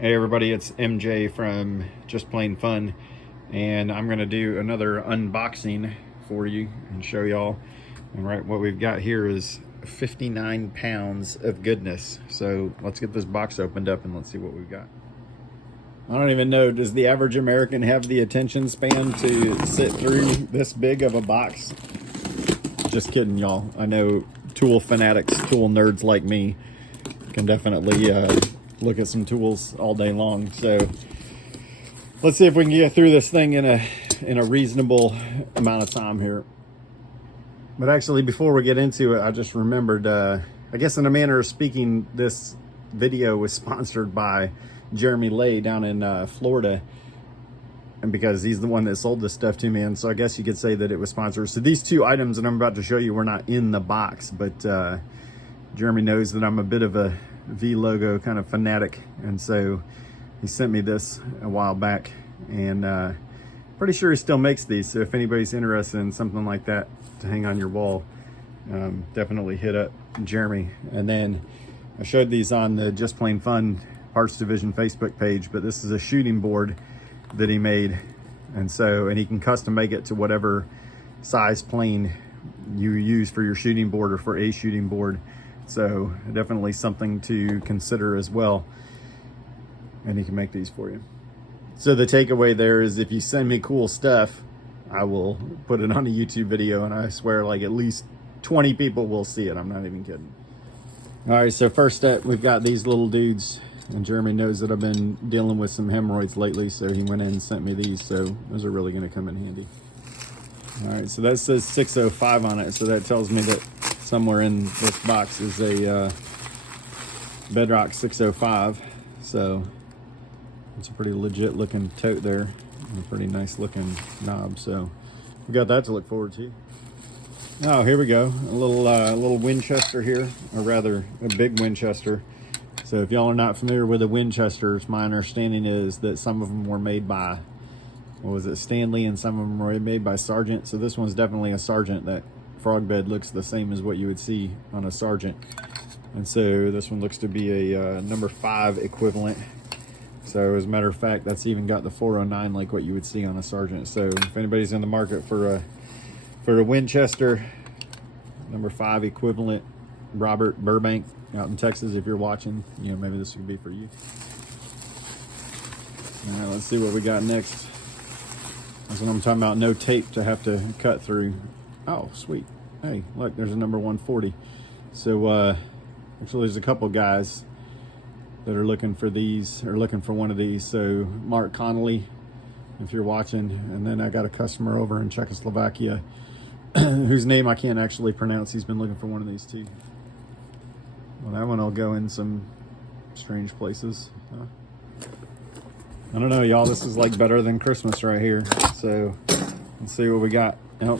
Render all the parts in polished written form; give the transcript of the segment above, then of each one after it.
Hey everybody, it's MJ from Just Plain Fun, and I'm gonna do another unboxing for you and show y'all. And right, what we've got here is 59 pounds of goodness. So let's get this box opened up and let's see what we've got. I don't even know, does the average American have the attention span to sit through this big of a box? Just kidding, y'all. I know tool fanatics, tool nerds like me can definitely look at some tools all day long. So let's see if we can get through this thing in a reasonable amount of time here. But actually, before we get into it, I just remembered, I guess in a manner of speaking, this video was sponsored by Jeremy Lay down in Florida, and because he's the one that sold this stuff to me, and so I guess you could say that it was sponsored. So these two items that I'm about to show you were not in the box, but Jeremy knows that I'm a bit of a V logo kind of fanatic, and so he sent me this a while back, and pretty sure he still makes these. So if anybody's interested in something like that to hang on your wall, definitely hit up Jeremy. And then I showed these on the Just Plain Fun Parts Division Facebook page, but this is a shooting board that he made, and he can custom make it to whatever size plane you use for your shooting board or for a shooting board. So definitely something to consider as well, and he can make these for you. So the takeaway there is, if you send me cool stuff, I will put it on a YouTube video, and I swear like at least 20 people will see it. I'm not even kidding. All right, so first up, we've got these little dudes, and Jeremy knows that I've been dealing with some hemorrhoids lately, so he went in and sent me these, so those are really gonna come in handy. All right, so that says 605 on it, so that tells me that somewhere in this box is a Bedrock 605. So it's a pretty legit looking tote there, and a pretty nice looking knob. So we got that to look forward to. Oh, here we go. A little Winchester here, or rather a big Winchester. So if y'all are not familiar with the Winchesters, my understanding is that some of them were made by, what was it, Stanley, and some of them were made by Sargent. So this one's definitely a Sargent. That frog bed looks the same as what you would see on a Sargent, and so this one looks to be a number 5 equivalent. So as a matter of fact, that's even got the 409 like what you would see on a Sargent. So if anybody's in the market for a Winchester number 5 equivalent, Robert Burbank out in Texas, if you're watching, you know, maybe this would be for you. All right, let's see what we got next. That's what I'm talking about, no tape to have to cut through. Oh, sweet. Hey, look, there's a number 140. So actually there's a couple guys that are looking for these, or looking for one of these. So Mark Connolly, if you're watching, and then I got a customer over in Czechoslovakia whose name I can't actually pronounce. He's been looking for one of these too. Well, that one will go in some strange places. I don't know, y'all, this is like better than Christmas right here. So let's see what we got. Oh,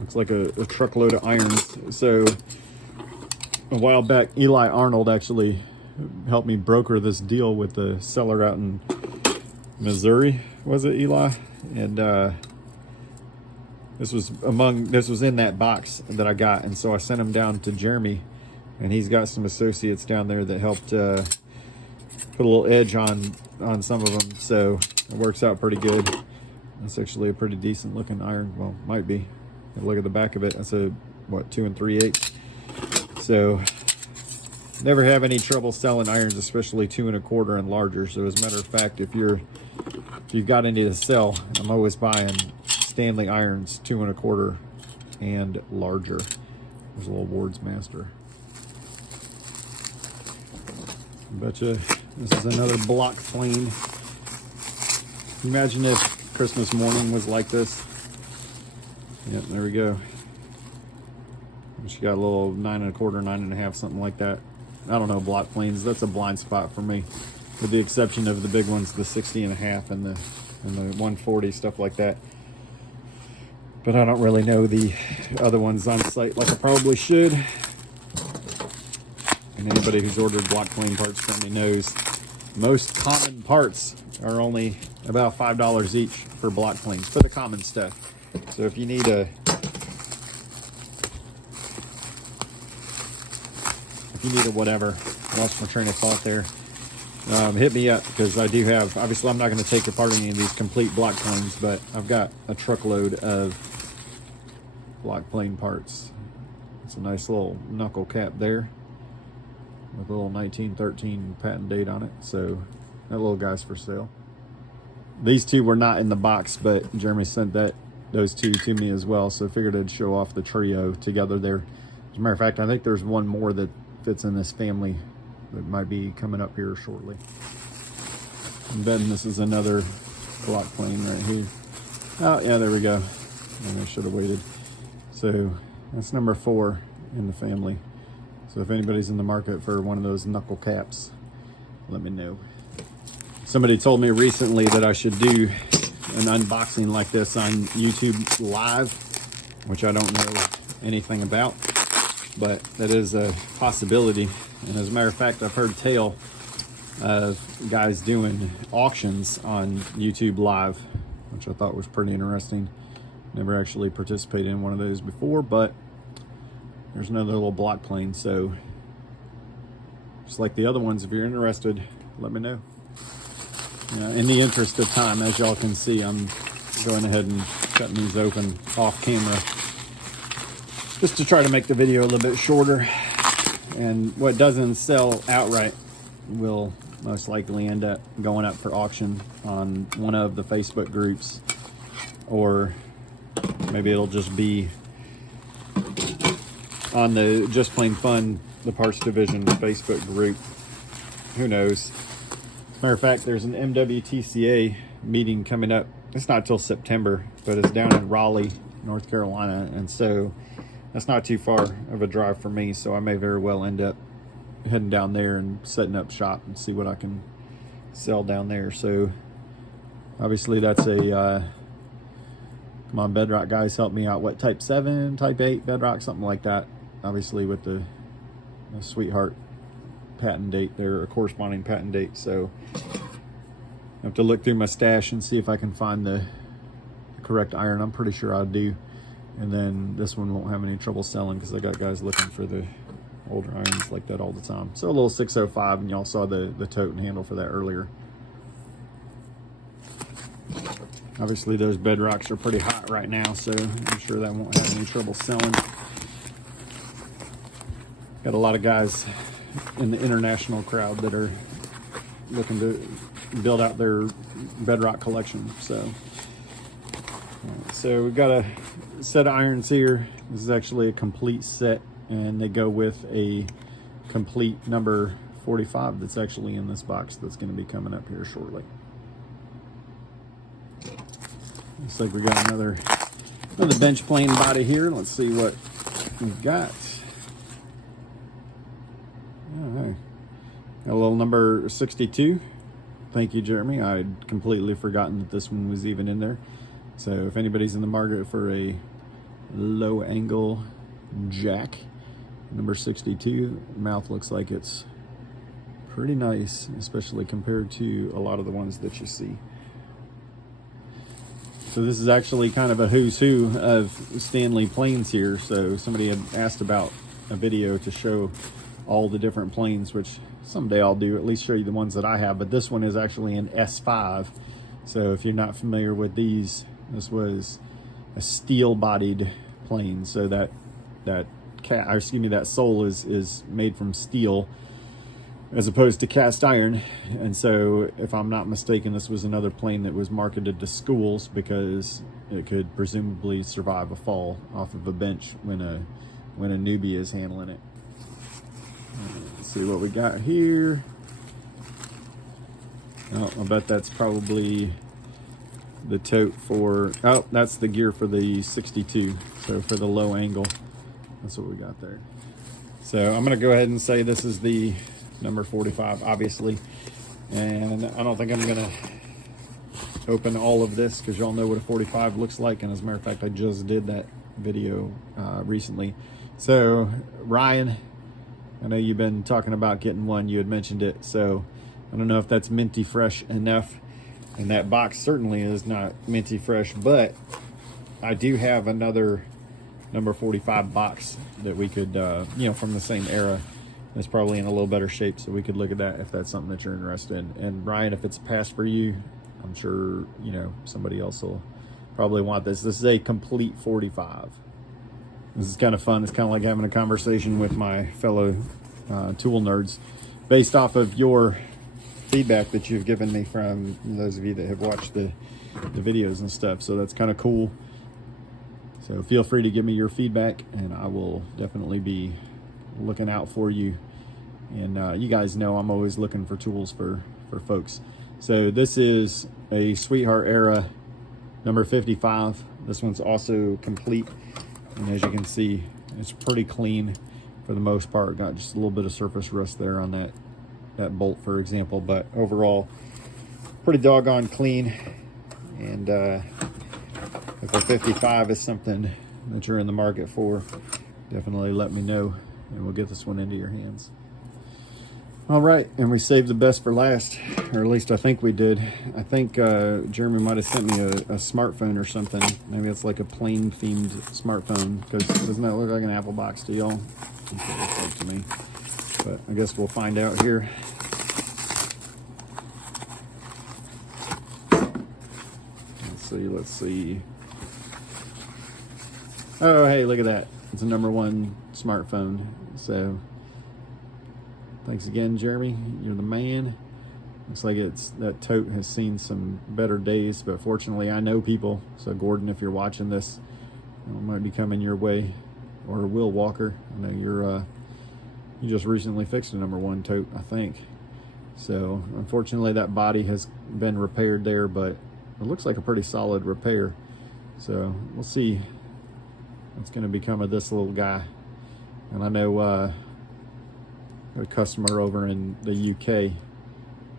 looks like a truckload of irons. So a while back, Eli Arnold actually helped me broker this deal with the seller out in Missouri. Was it, Eli? And this was in that box that I got, and so I sent him down to Jeremy, and he's got some associates down there that helped put a little edge on some of them. So it works out pretty good. That's actually a pretty decent looking iron. Well, might be. Look at the back of it. That's a, what, 2 3/8. So never have any trouble selling irons, especially 2 1/4 and larger. So as a matter of fact, if you've got any to sell, I'm always buying Stanley irons 2 1/4 and larger. There's a little Ward's Master. Betcha this is another block plane. Imagine if Christmas morning was like this. Yep, there we go. She got a little 9 1/4, 9 1/2, something like that. I don't know, block planes. That's a blind spot for me, with the exception of the big ones, the 60 1/2 and the 140, stuff like that. But I don't really know the other ones on site like I probably should. And anybody who's ordered block plane parts from me knows most common parts are only about $5 each for block planes, for the common stuff. So if you need a whatever, lost my train of thought there. hit me up, because I do have, obviously I'm not going to take apart any of these complete block planes, but I've got a truckload of block plane parts. It's a nice little knuckle cap there with a little 1913 patent date on it. So that little guy's for sale. These two were not in the box, but Jeremy sent those two to me as well, so I figured I'd show off the trio together there. As a matter of fact, I think there's one more that fits in this family that might be coming up here shortly. And then this is another block plane right here. Oh yeah, there we go. And I should have waited. So that's number 4 in the family. So if anybody's in the market for one of those knuckle caps, let me know. Somebody told me recently that I should do an unboxing like this on YouTube Live, which I don't know anything about, but that is a possibility. And as a matter of fact, I've heard tale of guys doing auctions on YouTube Live, which I thought was pretty interesting. Never actually participated in one of those before, but there's another little block plane. So just like the other ones, if you're interested, let me know. In the interest of time, as y'all can see, I'm going ahead and cutting these open off camera just to try to make the video a little bit shorter. And what doesn't sell outright will most likely end up going up for auction on one of the Facebook groups, or maybe it'll just be on the Just Plain Fun, the Parts Division Facebook group. Who knows? Matter of fact, there's an MWTCA meeting coming up. It's not till September, but it's down in Raleigh, North Carolina, and so that's not too far of a drive for me. So I may very well end up heading down there and setting up shop and see what I can sell down there. So obviously that's a come on, Bedrock guys, help me out. What, type 7, type 8 Bedrock, something like that. Obviously with the Sweetheart patent date there, a corresponding patent date. So I have to look through my stash and see if I can find the correct iron. I'm pretty sure I do. And then this one won't have any trouble selling, because I got guys looking for the older irons like that all the time. So a little 605, and y'all saw the tote and handle for that earlier. Obviously those Bedrocks are pretty hot right now, so I'm sure that won't have any trouble selling. Got a lot of guys in the international crowd that are looking to build out their Bedrock collection. So we've got a set of irons here. This is actually a complete set, and they go with a complete number 45 that's actually in this box that's going to be coming up here shortly. Looks like we got another bench plane body here. Let's see what we've got. Got a little number 62. Thank you, Jeremy. I'd completely forgotten that this one was even in there. So if anybody's in the market for a low angle jack, number 62, mouth looks like it's pretty nice, especially compared to a lot of the ones that you see. So this is actually kind of a who's who of Stanley planes here. So somebody had asked about a video to show all the different planes, which someday I'll do, at least show you the ones that I have. But this one is actually an S5. So if you're not familiar with these, this was a steel-bodied plane. So that sole is made from steel as opposed to cast iron. And so if I'm not mistaken, this was another plane that was marketed to schools because it could presumably survive a fall off of a bench when a newbie is handling it. Let's see what we got here. Oh, I bet that's probably the tote for, oh, that's the gear for the 62. So for the low angle, that's what we got there. So I'm gonna go ahead and say this is the number 45, obviously. And I don't think I'm gonna open all of this because y'all know what a 45 looks like. And as a matter of fact, I just did that video recently. So Ryan, I know you've been talking about getting one. You had mentioned it. So I don't know if that's minty fresh enough. And that box certainly is not minty fresh, but I do have another number 45 box that we could, from the same era that's probably in a little better shape, so we could look at that if that's something that you're interested in. And Brian, if it's a pass for you, I'm sure, you know, somebody else will probably want this. This is a complete 45. This is kind of fun. It's kind of like having a conversation with my fellow tool nerds based off of your feedback that you've given me from those of you that have watched the videos and stuff. So that's kind of cool. So feel free to give me your feedback, and I will definitely be looking out for you. And you guys know I'm always looking for tools for folks. So this is a Sweetheart Era number 55. This one's also complete, and as you can see, it's pretty clean for the most part. Got just a little bit of surface rust there on that bolt, for example, but overall pretty doggone clean. And if a 55 is something that you're in the market for, definitely let me know, and we'll get this one into your hands. All right, and we saved the best for last, or at least I think we did. I think Jeremy might have sent me a smartphone or something. Maybe it's like a plane-themed smartphone, because doesn't that look like an Apple box to y'all? That's what it looks like to me. But I guess we'll find out here. Let's see. Oh, hey, look at that. It's a #1 smartphone. So thanks again, Jeremy. You're the man. Looks like that tote has seen some better days, but fortunately I know people. So Gordon, if you're watching this, it might be coming your way. Or Will Walker, I know you just recently fixed a #1 tote, I think. So unfortunately that body has been repaired there, but it looks like a pretty solid repair. So we'll see what's going to become of this little guy. And I know a customer over in the UK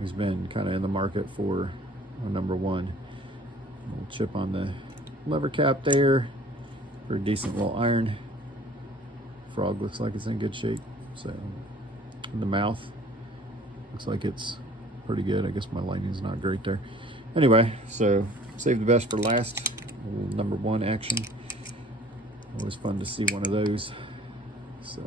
who's been kind of in the market for a #1. Little chip on the lever cap there. Pretty decent little iron. Frog looks like it's in good shape. So in the mouth looks like it's pretty good. I guess my lighting's not great there. Anyway, so save the best for last. A little #1 action. Always fun to see one of those. So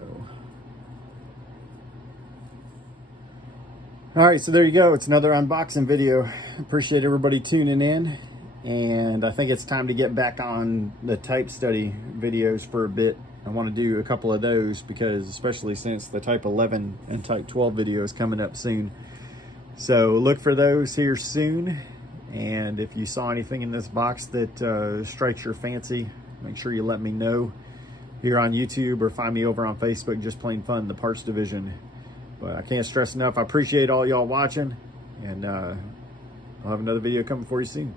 all right, so there you go. It's another unboxing video. Appreciate everybody tuning in, and I think it's time to get back on the type study videos for a bit. I want to do a couple of those, because especially since the type 11 and type 12 video is coming up soon. So look for those here soon. And if you saw anything in this box that strikes your fancy, make sure you let me know here on YouTube, or find me over on Facebook, Just Plain Fun, the parts division. But I can't stress enough, I appreciate all y'all watching, and I'll have another video coming for you soon.